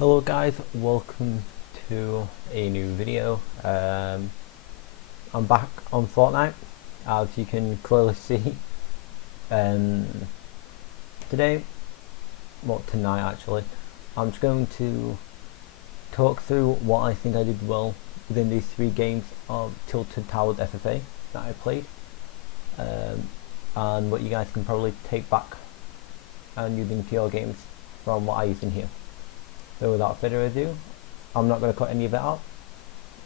Hello guys, welcome to a new video. I'm back on Fortnite, as you can clearly see. Today, well tonight actually, I'm just going to talk through what I think I did well within these 3 games of Tilted Towers FFA that I played, and what you guys can probably take back and use into your games from what I used in here. So without further ado, I'm not going to cut any of it out.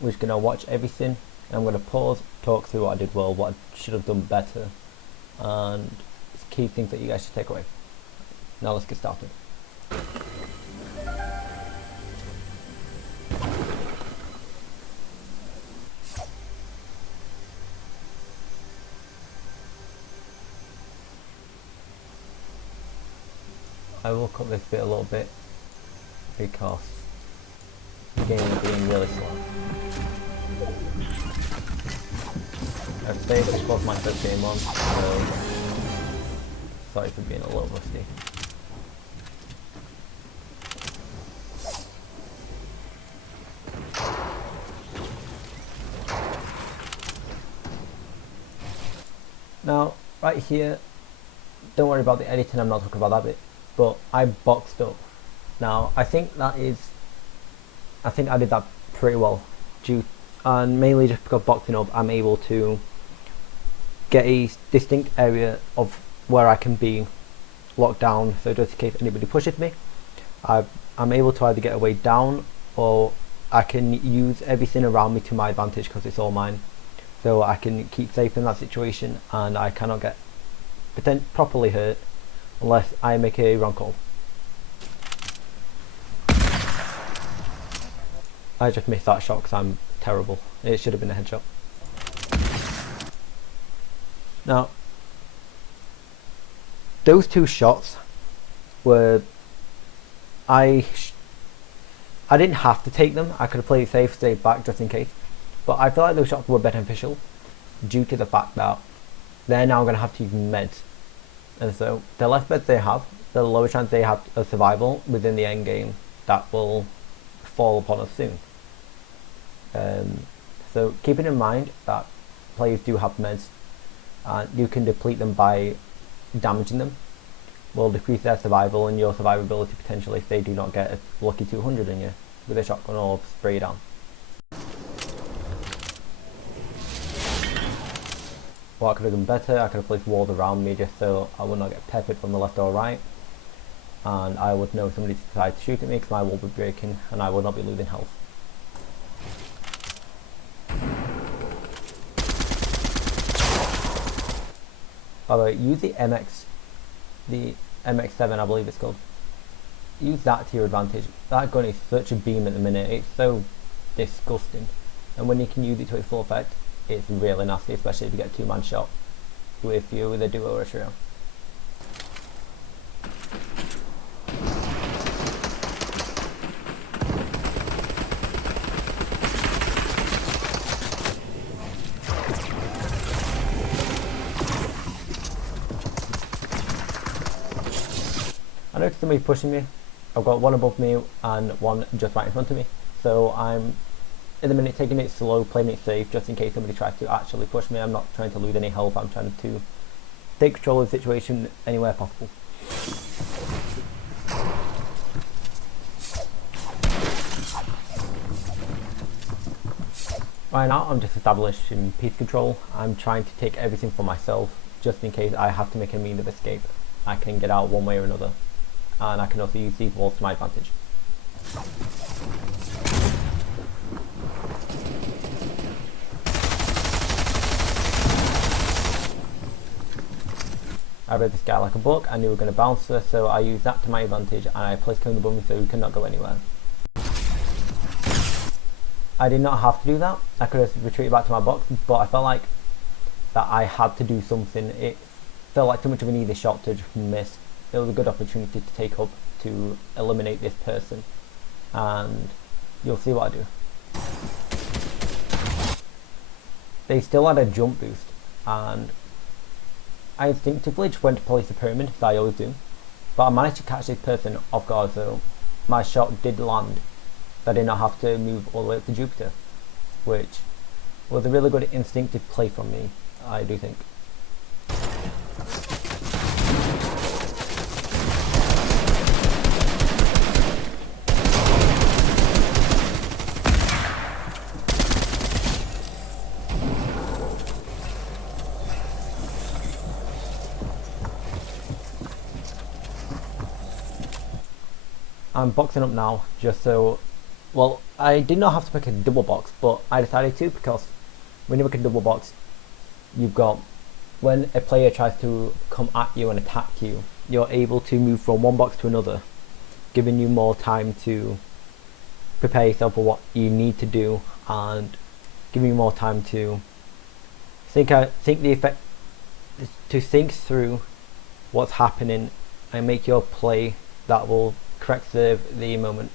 We're just going to watch everything, and I'm going to pause, talk through what I did well, what I should have done better, and key things that you guys should take away. Now let's get started. I will cut this bit a little bit because the game is being really slow. I'd say this was my first game on, so sorry for being a little rusty. Now, right here, don't worry about the editing, I'm not talking about that bit, but I boxed up. Now, I think I did that pretty well, and mainly just because boxing up, I'm able to get a distinct area of where I can be locked down, so just in case anybody pushes me, I'm able to either get away down, or I can use everything around me to my advantage because it's all mine. So I can keep safe in that situation, and I cannot get properly hurt unless I make a wrong call. I just missed that shot because I'm terrible. It should have been a headshot. Now, those 2 shots were, I didn't have to take them. I could have played it safe, stayed back just in case. But I feel like those shots were beneficial due to the fact that they're now going to have to use meds. And so the less meds they have, the lower chance they have of survival within the end game that will fall upon us soon. So keeping in mind that players do have meds, and you can deplete them by damaging them, will decrease their survival and your survivability potentially if they do not get a lucky 200 in you with a shotgun or spray down. What I could have done better, I could have placed walls around me just so I would not get peppered from the left or right, and I would know somebody decided to shoot at me because my wall would be breaking and I would not be losing health. By the way, use the MX7 I believe it's called. Use that to your advantage. That gun is such a beam at the minute, it's so disgusting. And when you can use it to its full effect, it's really nasty, especially if you get 2-man shot with a duo or a trio. I noticed somebody pushing me. I've got one above me and one just right in front of me. So I'm, in the minute, taking it slow, playing it safe, just in case somebody tries to actually push me. I'm not trying to lose any health, I'm trying to take control of the situation anywhere possible. Right now, I'm just establishing peace control. I'm trying to take everything for myself, just in case I have to make a means of escape. I can get out one way or another, and I can also use these walls to my advantage. I read this guy like a book. I knew we were going to bounce her, so I used that to my advantage, and I placed him above me so he could not go anywhere. I did not have to do that. I could have retreated back to my box, but I felt like that I had to do something. It felt like too much of an easy shot to just miss. It was a good opportunity to take up to eliminate this person, and you'll see what I do. They still had a jump boost, and I instinctively just went to place the pyramid, as I always do, but I managed to catch this person off guard, so my shot did land, I did not have to move all the way up to Jupiter, which was a really good instinctive play from me, I do think. I'm boxing up now just so, well, I did not have to pick a double box, but I decided to because when you pick a double box, you've got, when a player tries to come at you and attack you, you're able to move from one box to another, giving you more time to prepare yourself for what you need to do and giving you more time to think the effect, to think through what's happening and make your play that will correct the moment.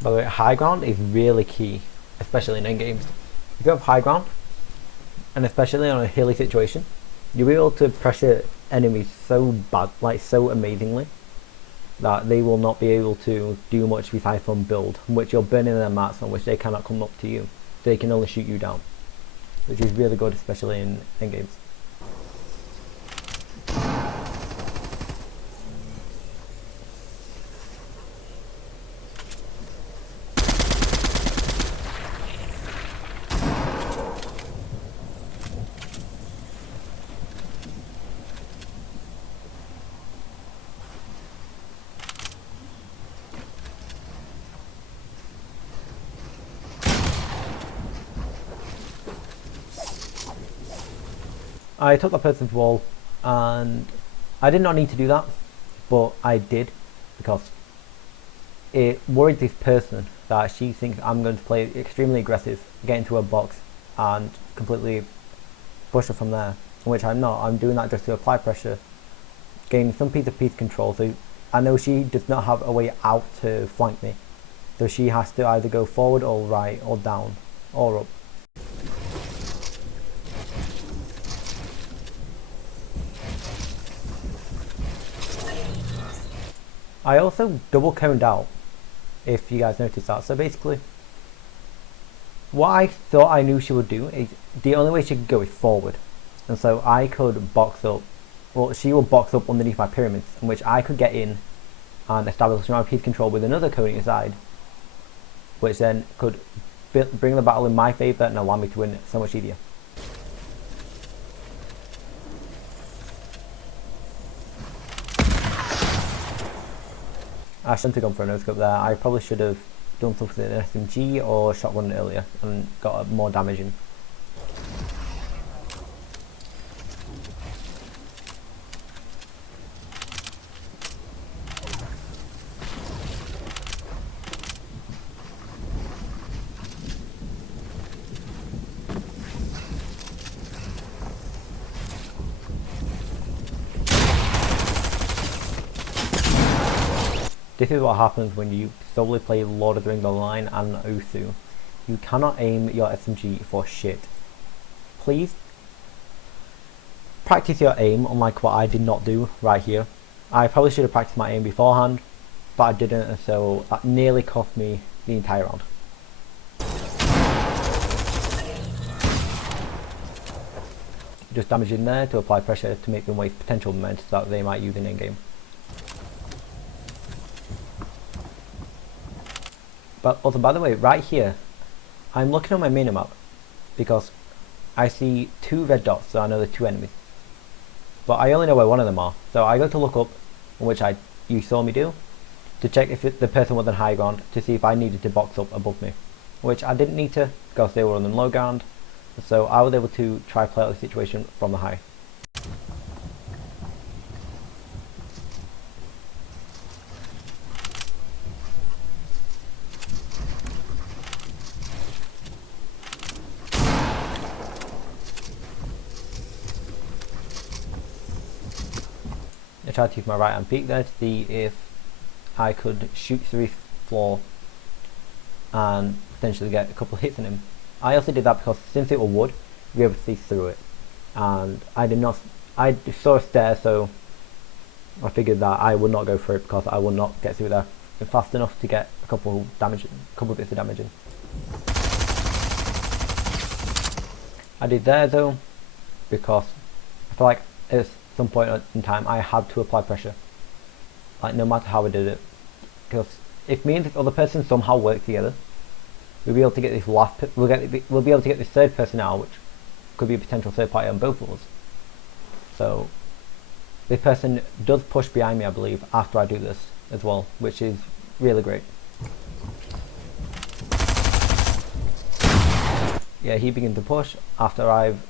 By the way, high ground is really key, especially in endgames. If you have high ground, and especially on a hilly situation, you'll be able to pressure enemies so bad, like so amazingly, that they will not be able to do much besides from build, which you're burning their mats on which they cannot come up to you. They can only shoot you down, which is really good, especially in endgames. I took that person's wall, and I did not need to do that, but I did because it worried this person that she thinks I'm going to play extremely aggressive, get into a box, and completely push her from there, which I'm not. I'm doing that just to apply pressure, gain some piece of piece control. So I know she does not have a way out to flank me, so she has to either go forward or right or down or up. I also double coned out, if you guys noticed that. So basically, what I thought I knew she would do is the only way she could go is forward. And so I could box up, well, she will box up underneath my pyramids, in which I could get in and establish my piece control with another cone inside, which then could bring the battle in my favour and allow me to win so much easier. I shouldn't have gone for a no-scope there. I probably should have done something with an SMG or shotgun earlier and got more damage in. This is what happens when you solely play Lord of the Rings Online and Uthu. You cannot aim your SMG for shit. Please practice your aim, unlike what I did not do right here. I probably should have practiced my aim beforehand, but I didn't, and so that nearly cost me the entire round. Just damage in there to apply pressure to make them waste potential momentum that they might use in in-game. But also, by the way, right here, I'm looking at my minimap because I see 2 red dots, so I know there are 2 enemies. But I only know where one of them are, so I go to look up, which you saw me do, to check if the person was on high ground, to see if I needed to box up above me, which I didn't need to because they were on the low ground, so I was able to try play out the situation from the high. I tried to use my right hand peek there to see if I could shoot through the floor and potentially get a couple of hits on him. I also did that because since it was wood, you'd be able to see through it, and I saw a stair, so I figured that I would not go for it because I would not get through there fast enough to get a couple bits of damage in. I did there though, because I feel like at some point in time I had to apply pressure, like no matter how I did it, because if me and this other person somehow work together, we'll be able to get this we'll be able to get this third person out, which could be a potential third party on both of us. So this person does push behind me, I believe, after I do this as well, which is really great. Yeah, he begins to push after I've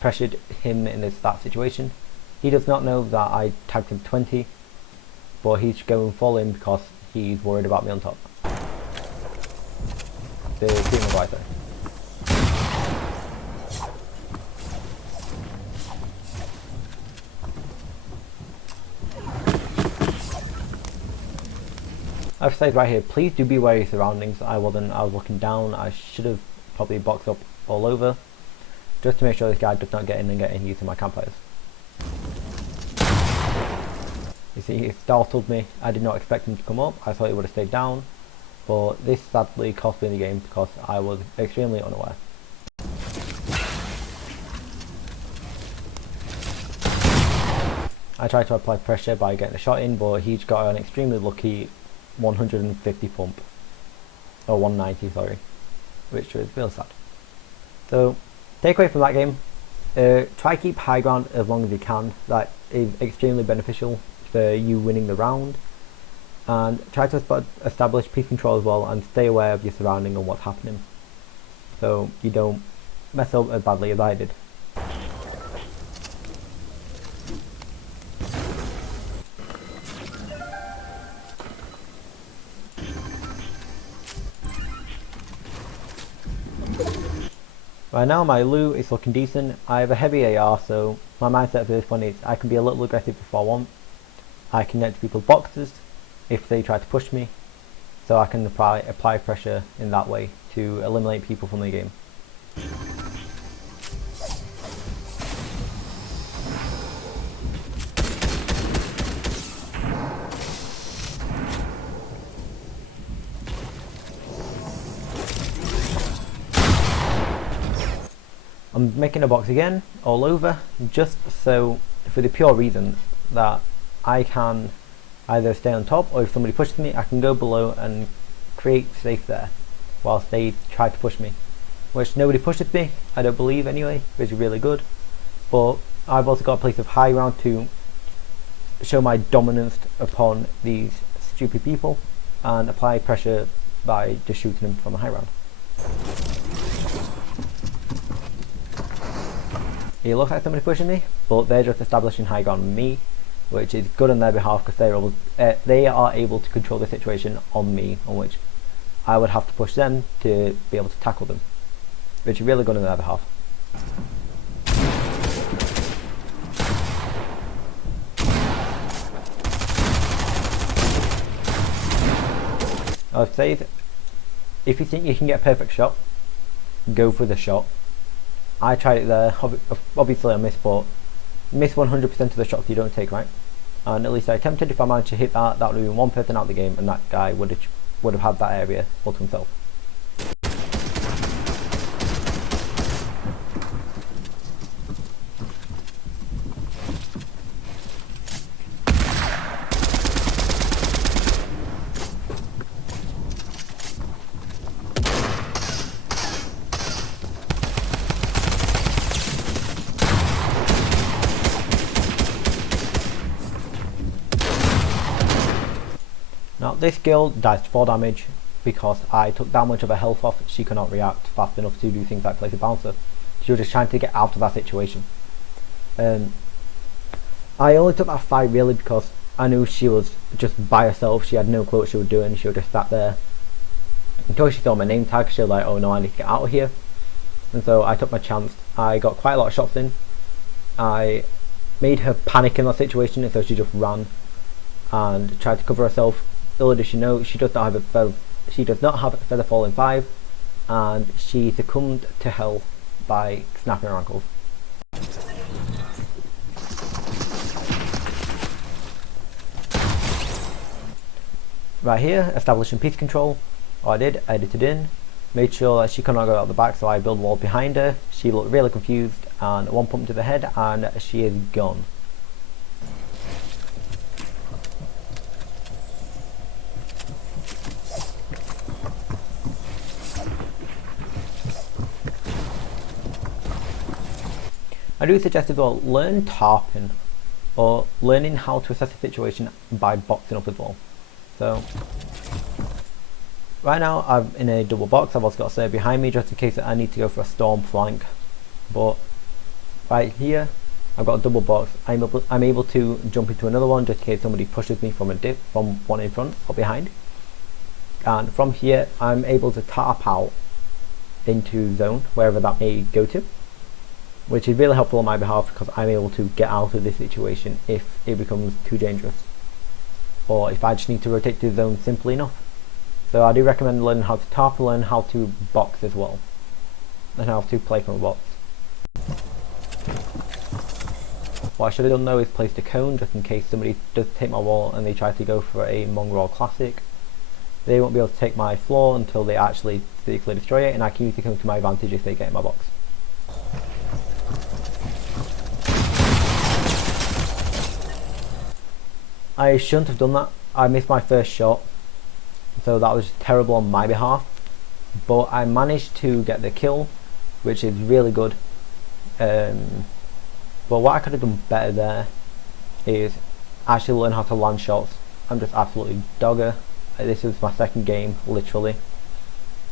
pressured him in that situation. He does not know that I tagged him 20, but he's going full in because he's worried about me on top. The team of right there. I've said right here, please do be wary of your surroundings. I was looking down. I should have probably boxed up all over, just to make sure this guy does not get in and get in using my campfires. You see, he startled me. I did not expect him to come up. I thought he would have stayed down, but this sadly cost me the game because I was extremely unaware. I tried to apply pressure by getting a shot in, but he got an extremely lucky 150 pump, or 190, sorry, which was real sad. So, takeaway from that game, try keep high ground as long as you can. That is extremely beneficial for you winning the round, and try to establish peace control as well, and stay aware of your surrounding and what's happening, so you don't mess up as badly as I did. Right now my loot is looking decent. I have a heavy AR, so my mindset for this one is I can be a little aggressive if I want. I can get to people's boxes if they try to push me, so I can apply pressure in that way to eliminate people from the game. I'm making a box again, all over, just so for the pure reason that I can either stay on top, or if somebody pushes me, I can go below and create safe there whilst they try to push me. Which nobody pushes me, I don't believe anyway, which is really good. But I've also got a place of high ground to show my dominance upon these stupid people and apply pressure by just shooting them from the high ground. It looks like somebody pushing me, but they're just establishing high ground on me, which is good on their behalf because they are able to control the situation on me, on which I would have to push them to be able to tackle them, which is really good on their behalf. I would say that if you think you can get a perfect shot, go for the shot. I tried it there, obviously I missed, but miss 100% of the shots you don't take, right? And at least I attempted. If I managed to hit that, that would have been one person out of the game, and that guy would have had that area all to himself. Now this girl dies 4 damage because I took that much of her health off. She could not react fast enough to do things like place a bouncer. She was just trying to get out of that situation. I only took that fight really because I knew she was just by herself. She had no clue what she was doing. She was just sat there until she saw my name tag. She was like, oh no, I need to get out of here. And so I took my chance. I got quite a lot of shots in. I made her panic in that situation, and so she just ran and tried to cover herself. Little does she know, she does not have a feather fall in 5, and she succumbed to hell by snapping her ankles. Right here, establishing piece control. What I did, edited in, made sure that she could not go out the back, so I built a wall behind her. She looked really confused, and one pump to the head, and she is gone. I do suggest as well, learn tarping, or learning how to assess a situation by boxing up as well. So right now I'm in a double box. I've also got a Slayer behind me just in case that I need to go for a storm flank. But right here I've got a double box. I'm able to jump into another one just in case somebody pushes me from a dip from one in front or behind. And from here I'm able to tarp out into zone wherever that may go to, which is really helpful on my behalf because I'm able to get out of this situation if it becomes too dangerous, or if I just need to rotate to the zone simply enough. So I do recommend learning how to tarp and learn how to box as well, and how to play from a box. What I should have done though is placed a cone just in case somebody does take my wall and they try to go for a mongrel classic. They won't be able to take my floor until they actually physically destroy it, and I can use the cone to my advantage if they get in my box. I shouldn't have done that. I missed my first shot, so that was terrible on my behalf, but I managed to get the kill, which is really good. But what I could have done better there is actually learn how to land shots. I'm just absolutely dogger. This is my second game, literally.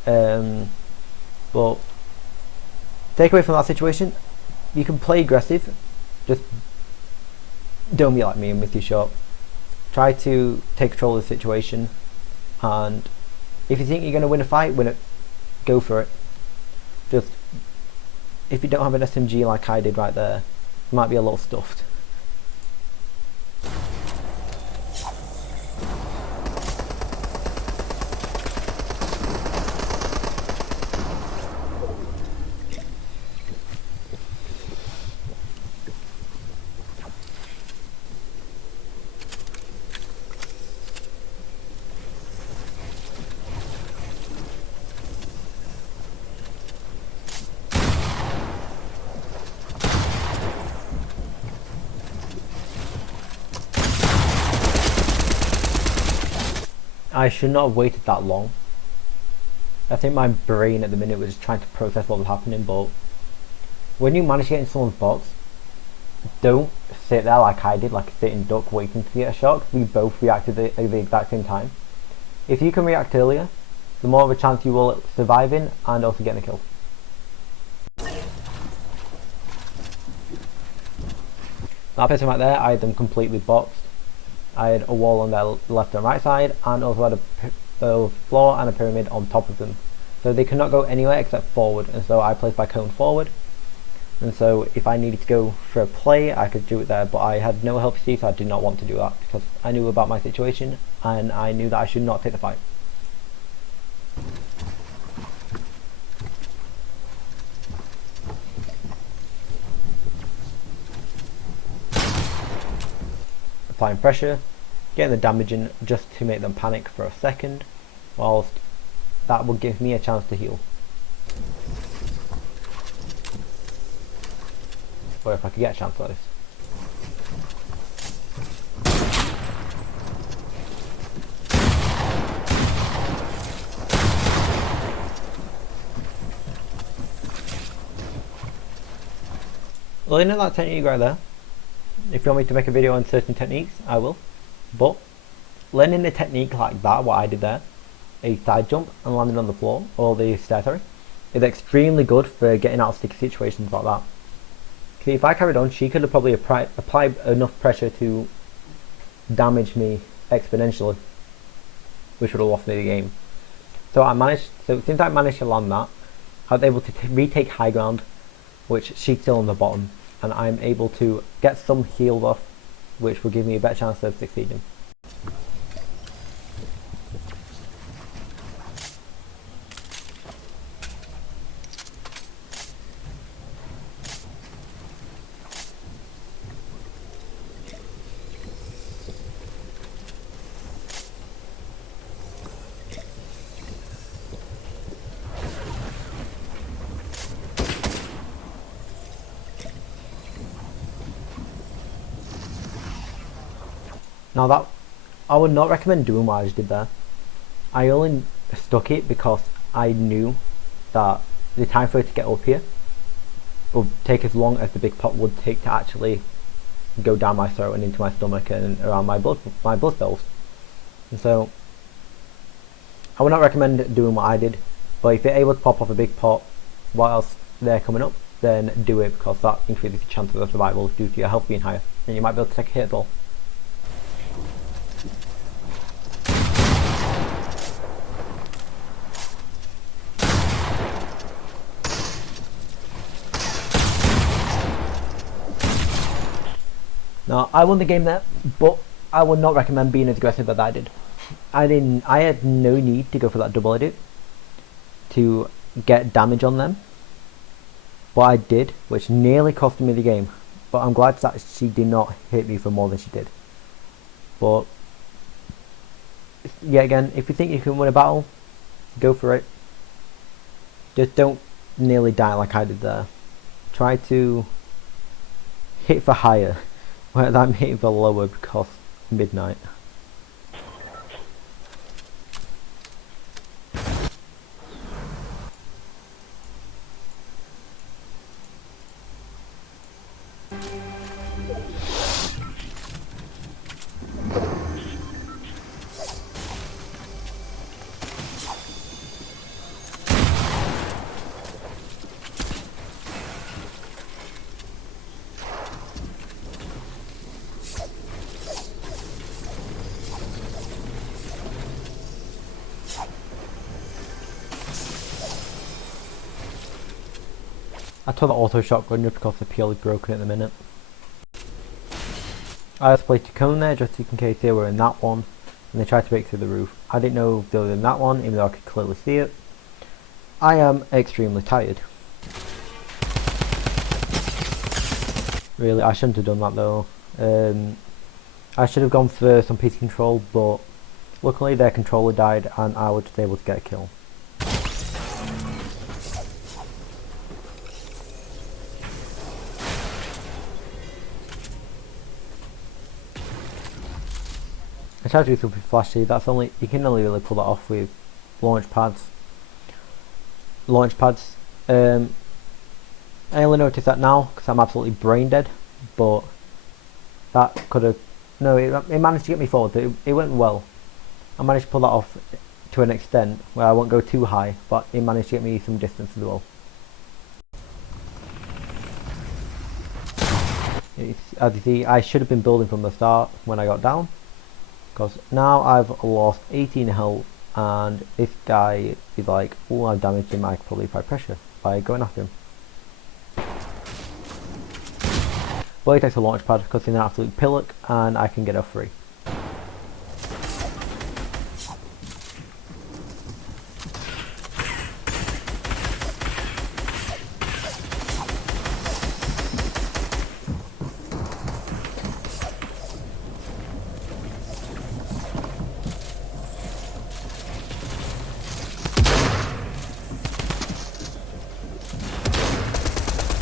But take away from that situation, you can play aggressive, just don't be like me and miss your shot. Try to take control of the situation, and if you think you're going to win a fight, win it, go for it. Just, if you don't have an SMG like I did right there, you might be a little stuffed. I should not have waited that long. I think my brain at the minute was just trying to process what was happening, but when you manage to get in someone's box, don't sit there like I did, like a sitting duck waiting to get a shot. We both reacted at the exact same time. If you can react earlier, the more of a chance you will at surviving and also getting a kill. That person right there, I had them completely boxed. I had a wall on their left and right side, and also had a floor and a pyramid on top of them. So they could not go anywhere except forward, and so I placed my cone forward. And so if I needed to go for a play, I could do it there, but I had no help, so I did not want to do that because I knew about my situation and I knew that I should not take the fight. Applying pressure, getting the damage in just to make them panic for a second, whilst that would give me a chance to heal. Or if I could get a chance at this. Learning that technique right there. If you want me to make a video on certain techniques, I will. But learning a technique like that, what I did there, a side jump and landing on the floor, or the stair, sorry, is extremely good for getting out of sticky situations like that. See, if I carried on, she could have probably applied enough pressure to damage me exponentially, which would have lost me the game. So since I managed to land that, I was able to retake high ground, which she's still on the bottom, and I'm able to get some heals off, which will give me a better chance of succeeding. Now that, I would not recommend doing what I just did there. I only stuck it because I knew that the time for it to get up here would take as long as the big pot would take to actually go down my throat and into my stomach and around my blood vessels. And so I would not recommend doing what I did, but if you're able to pop off a big pot whilst they're coming up, then do it, because that increases the chances of survival due to your health being higher, and you might be able to take a hit as well. Now, I won the game there, but I would not recommend being as aggressive as I did. I had no need to go for that double edit to get damage on them, but I did, which nearly cost me the game. But I'm glad that she did not hit me for more than she did. But yeah, again, if you think you can win a battle, go for it. Just don't nearly die like I did there. Try to hit for higher, whereas I'm hitting for lower because midnight. I took the auto shotgun just because they're purely broken at the minute. I just placed a cone there just in case they were in that one and they tried to break through the roof. I didn't know they were in that one, even though I could clearly see it. I am extremely tired. Really, I shouldn't have done that though. I should have gone for some PC control, but luckily their controller died and I was just able to get a kill. I tried to do something flashy. You can only really pull that off with launch pads. I only noticed that now because I'm absolutely brain dead, but that could have, no, it managed to get me forward. It went well. I managed to pull that off to an extent where I won't go too high, but it managed to get me some distance as well. As you see, I should have been building from the start when I got down, because now I've lost 18 health and this guy is like, oh, I've damaged him. I could probably apply pressure by going after him. But he takes a launch pad because he's an absolute pillock and I can get her free.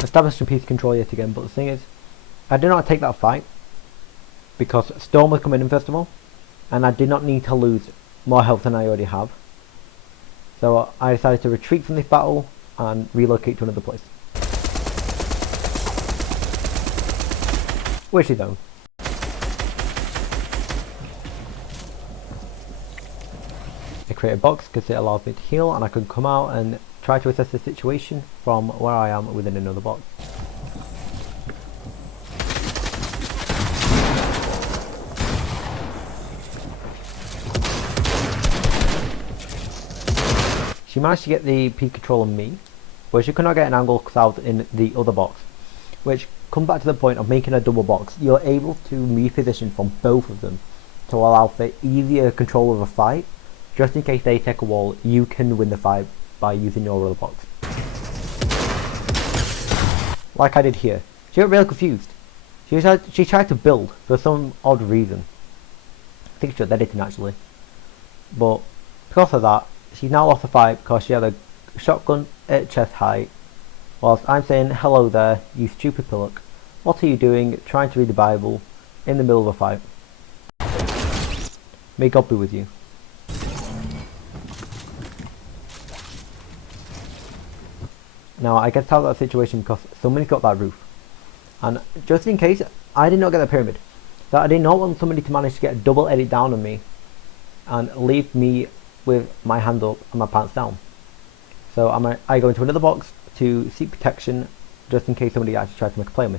Established piece control yet again, but the thing is, I did not take that fight because Storm was coming in first of all, and I did not need to lose more health than I already have. So I decided to retreat from this battle and relocate to another place. Which is zone. I create a box because it allows me to heal, and I can come out and try to assess the situation from where I am within another box. She managed to get the P control on me, but she could not get an angle because I was in the other box, which comes back to the point of making a double box. You're able to move position from both of them to allow for easier control of a fight. Just in case they take a wall, you can win the fight by using your other box. Like I did here. She got really confused. She tried to build for some odd reason. I think she was editing actually. But because of that, she's now lost the fight because she had a shotgun at chest height. Whilst I'm saying, hello there, you stupid pillock. What are you doing trying to read the Bible in the middle of a fight? May God be with you. Now I get out of that situation because somebody's got that roof. And just in case, I did not get the pyramid. So I did not want somebody to manage to get a double edit down on me and leave me with my hand up and my pants down. So I go into another box to seek protection just in case somebody actually tries to make a play on me.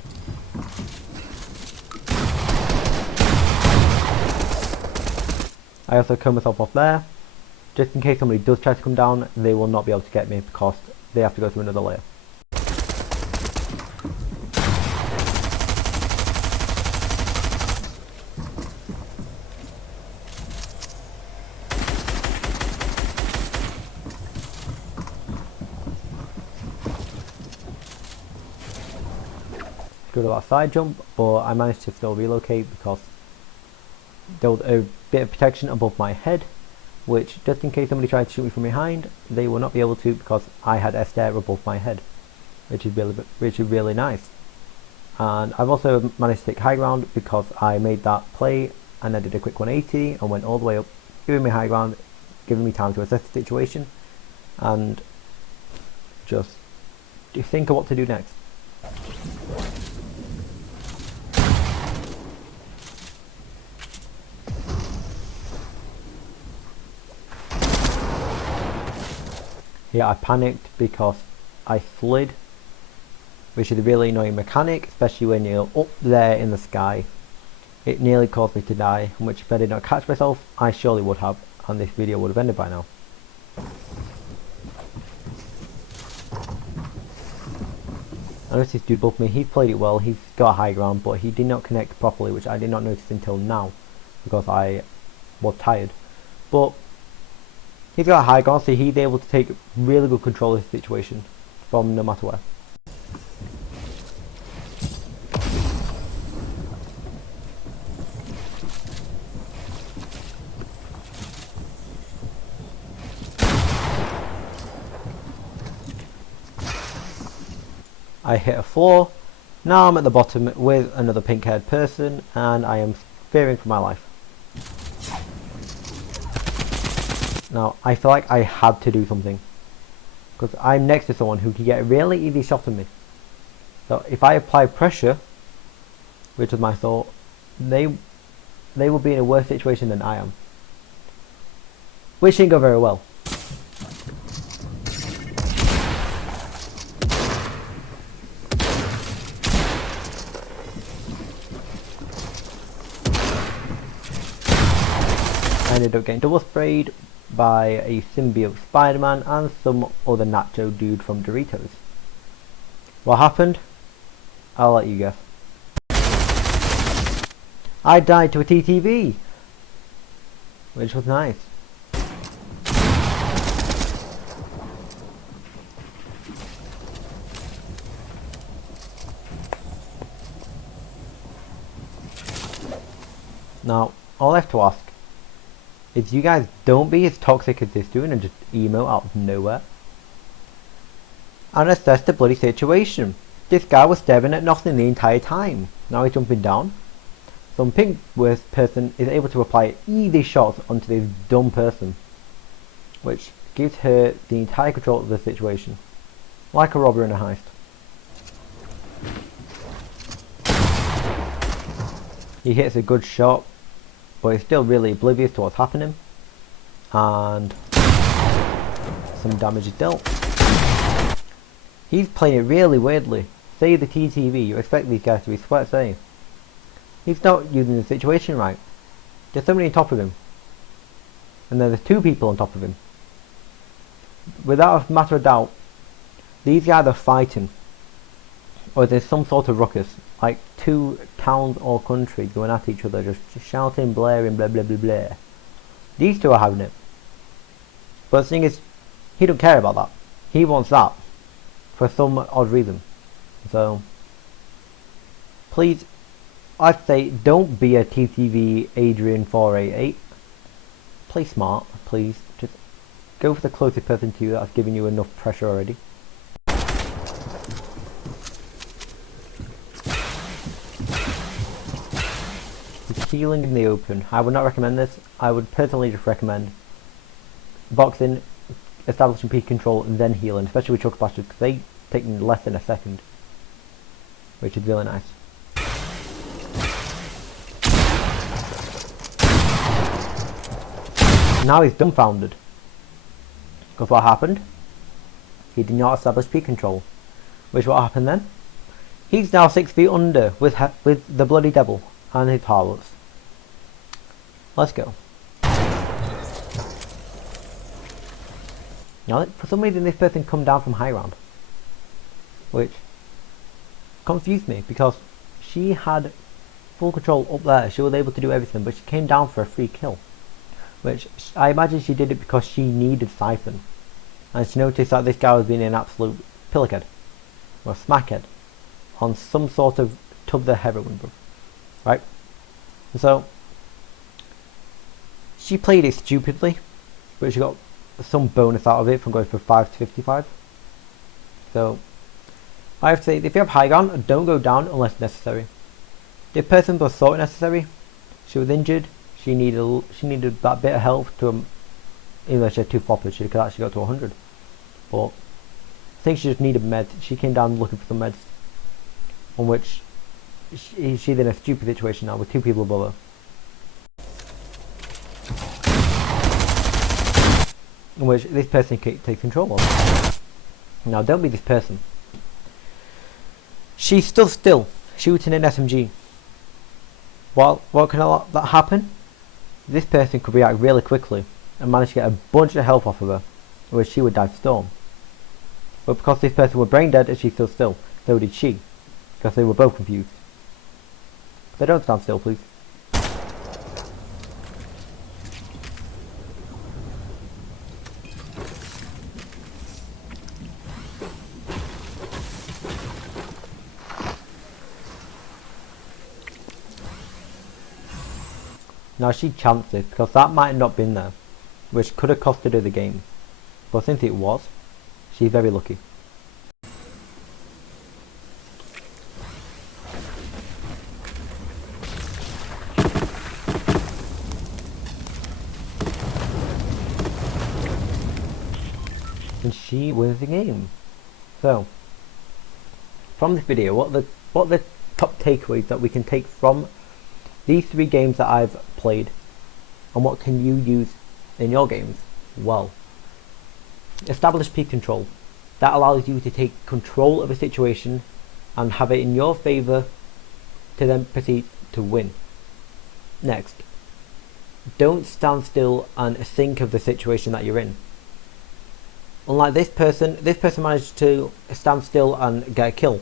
I also cut myself off there, just in case somebody does try to come down, they will not be able to get me because they have to go through another layer. Good at that side jump, but I managed to still relocate because there was a bit of protection above my head, which just in case somebody tried to shoot me from behind, they will not be able to because I had a stair above my head, which is really nice. And I've also managed to take high ground because I made that play and I did a quick 180 and went all the way up, giving me high ground, giving me time to assess the situation and just think of what to do next. Yeah, I panicked because I slid, which is a really annoying mechanic, especially when you're up there in the sky. It nearly caused me to die, which if I did not catch myself, I surely would have, and this video would have ended by now. I noticed this dude above me, he's played it well, he's got high ground, but he did not connect properly, which I did not notice until now, because I was tired. But he's got a high ground, so he's able to take really good control of the situation from no matter where. I hit a floor. Now I'm at the bottom with another pink haired person and I am fearing for my life. Now I feel like I had to do something because I'm next to someone who can get a really easy shot on me. So if I apply pressure, which was my thought, they will be in a worse situation than I am. Which didn't go very well. I ended up getting double sprayed by a symbiote Spider-Man and some other nacho dude from Doritos. What happened? I'll let you guess. I died to a TTV, which was nice. Now, all I have to ask is you guys don't be as toxic as this dude and just emo out of nowhere. And assess the bloody situation. This guy was staring at nothing the entire time. Now he's jumping down. Some pink person is able to apply easy shots onto this dumb person, which gives her the entire control of the situation. Like a robber in a heist. He hits a good shot, but he's still really oblivious to what's happening, and some damage is dealt. He's playing it really weirdly. Say the TTV, you expect these guys to be sweat safe. He's not using the situation right. There's somebody on top of him, and then there's two people on top of him. Without a matter of doubt, these guys are fighting, or there's some sort of ruckus, like two towns or countries going at each other, just shouting, blaring, blah blah blah blah. These two are having it. But the thing is, he don't care about that. He wants that for some odd reason. So, please, I'd say don't be a TTV Adrian 488. Play smart, please. Just go for the closest person to you that's giving you enough pressure already. healing in the open. I would not recommend this. I would personally just recommend boxing, establishing peak control, and then healing, especially with Chuck Splashers, because they take less than a second, which is really nice. Now he's dumbfounded, because what happened? He did not establish peak control, which what happened then? He's now 6 feet under with the bloody devil and his harlots. Let's go. Now, for some reason this person come down from high ground, which confused me because she had full control up there. She was able to do everything, but she came down for a free kill, which I imagine she did it because she needed Siphon, and she noticed that this guy was being an absolute pillockhead or smackhead on some sort of tub the heroin, right? And so she played it stupidly, but she got some bonus out of it from going from 5 to 55. So I have to say, if you have high ground, don't go down unless necessary. This person was thought necessary. She was injured. She needed that bit of health to even though she had 2 floppers, she could actually go to 100. But I think she just needed meds. She came down looking for some meds, on which she's in a stupid situation now with 2 people above her. In which this person takes control of. Now don't be this person. She stood still, shooting an SMG. What can that happen? This person could react really quickly and manage to get a bunch of health off of her, where she would dive storm. But because this person was brain dead and she stood still, so did she, because they were both confused. So don't stand still, please. Now she chanced it because that might not have been there, which could have costed her the game. But since it was, she's very lucky. And she wins the game. So, from this video, what are the top takeaways that we can take from these 3 games that I've played, and what can you use in your games? Well, establish peak control. That allows you to take control of a situation and have it in your favour to then proceed to win. Next, don't stand still and think of the situation that you're in. Unlike this person managed to stand still and get a kill.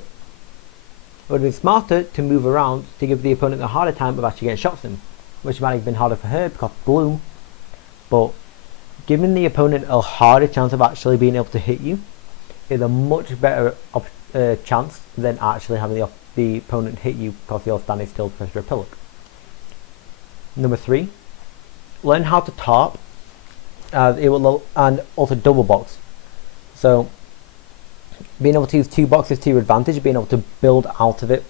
It would have been smarter to move around to give the opponent a harder time of actually getting shots in, which might have been harder for her because of bloom, but giving the opponent a harder chance of actually being able to hit you is a much better chance than actually having the opponent hit you because you're standing still to press your pillock. Number 3, learn how to tarp, and also double box. So being able to use 2 boxes to your advantage, being able to build out of it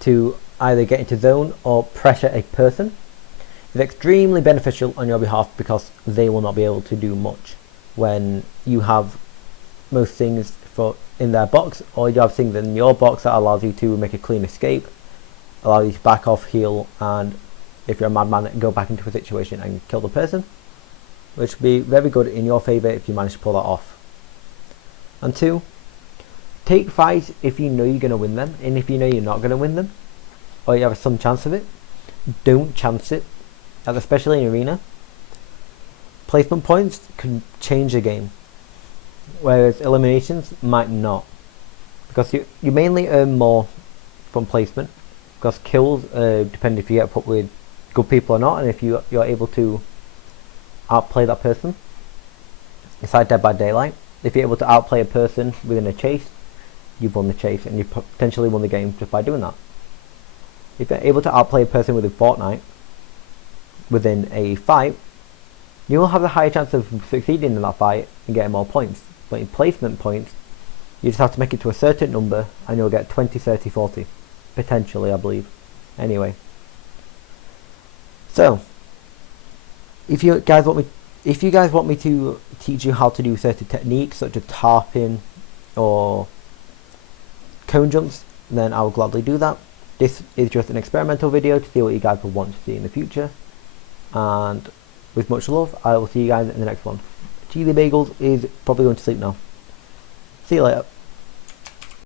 to either get into zone or pressure a person is extremely beneficial on your behalf because they will not be able to do much when you have most things in their box, or you have things in your box that allows you to make a clean escape, allow you to back off, heal, and if you're a madman, go back into a situation and kill the person, which would be very good in your favour if you manage to pull that off. And 2, take fights if you know you're going to win them, and if you know you're not going to win them, or you have some chance of it, don't chance it, especially in arena. Placement points can change the game, whereas eliminations might not, because you mainly earn more from placement, because kills depend if you get put with good people or not, and if you're able to outplay that person. It's like Dead by Daylight. If you're able to outplay a person within a chase, you've won the chase, and you potentially won the game just by doing that. If you're able to outplay a person within Fortnite, within a fight, you will have a higher chance of succeeding in that fight and getting more points. But in placement points, you just have to make it to a certain number and you'll get 20, 30, 40. Potentially, I believe. Anyway. So, if you guys want me to teach you how to do certain techniques such as tarping or cone jumps, then I will gladly do that. This is just an experimental video to see what you guys will want to see in the future. And with much love, I will see you guys in the next one. Cheesy Bagels is probably going to sleep now. See you later.